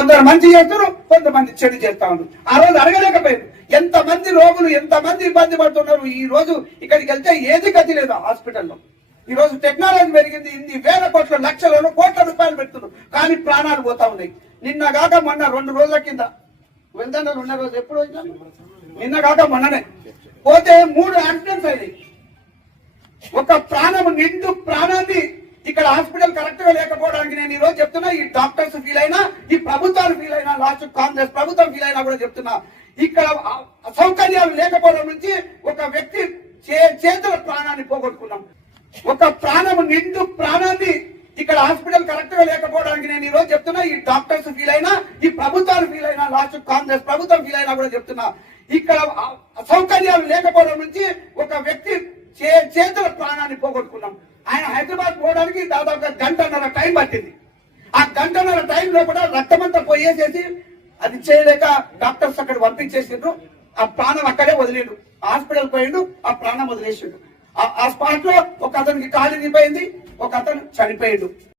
కొందరు మంచి చేస్తారు కొంతమంది చెడు చేస్తా ఉన్నారు. ఆ రోజు అడగలేకపోయారు. ఎంత మంది రోగులు ఎంత మంది ఇబ్బంది పడుతున్నారు? ఈ రోజు ఇక్కడికి వెళ్తే ఏది గతి లేదు హాస్పిటల్లో. ఈ రోజు టెక్నాలజీ పెరిగింది ఇన్ని వేల కోట్ల లక్షలను కోట్ల రూపాయలు పెడుతున్నారు. కానీ ప్రాణాలు పోతా ఉన్నాయి. నిన్న కాక మొన్న రెండు రోజుల కింద. వెళ్తాను ఉన్న రోజు ఎప్పుడు వచ్చినా నిన్న కాక మొన్ననే. పోతే మూడు యాక్సిడెంట్స్ అయినాయి. ఒక ప్రాణం నిండు ప్రాణాన్ని ఇక్కడ హాస్పిటల్ కరెక్ట్గా లేకపోవడానికి నేను ఈ రోజు చెప్తున్నా ఈ డాక్టర్స్ ఫీల్ అయినా ఈ ప్రభుత్వాలు ఫీల్ అయినా లాస్ట్ కాంగ్రెస్ ప్రభుత్వం ఫీల్ అయినా కూడా చెప్తున్నా. ఇక్కడ సౌకర్యాలు లేకపోవడం నుంచి ఒక వ్యక్తి చేతుల ప్రాణాన్ని పోగొట్టుకున్నాం. ఒక ప్రాణం నిండు ప్రాణాన్ని ఇక్కడ హాస్పిటల్ కరెక్ట్గా లేకపోవడానికి నేను ఈ రోజు చెప్తున్నా ఈ డాక్టర్స్ ఫీల్ అయినా ఈ ప్రభుత్వాలు ఫీల్ అయినా లాస్ట్ కాంగ్రెస్ ప్రభుత్వం ఫీల్ అయినా కూడా చెప్తున్నా. ఇక్కడ సౌకర్యాలు లేకపోవడం నుంచి ఒక వ్యక్తి చేతుల ప్రాణాన్ని పోగొట్టుకున్నాం. ఆయన హైదరాబాద్ పోవడానికి దాదాపు గంటన్నర టైం పట్టింది. ఆ గంటన్నర టైంలో కూడా రక్తమంతా పోయేసేసి అది చేయలేక డాక్టర్స్ అక్కడ పంపించేసిండ్రు. ఆ ప్రాణం అక్కడే వదిలిండు హాస్పిటల్ పోయిండు ఆ ప్రాణం వదిలేసిండు. ఆ- ఆ స్పాట్లో ఒక అతనికి కాలు ఇరిగిపోయింది ఒక అతను చనిపోయిండు.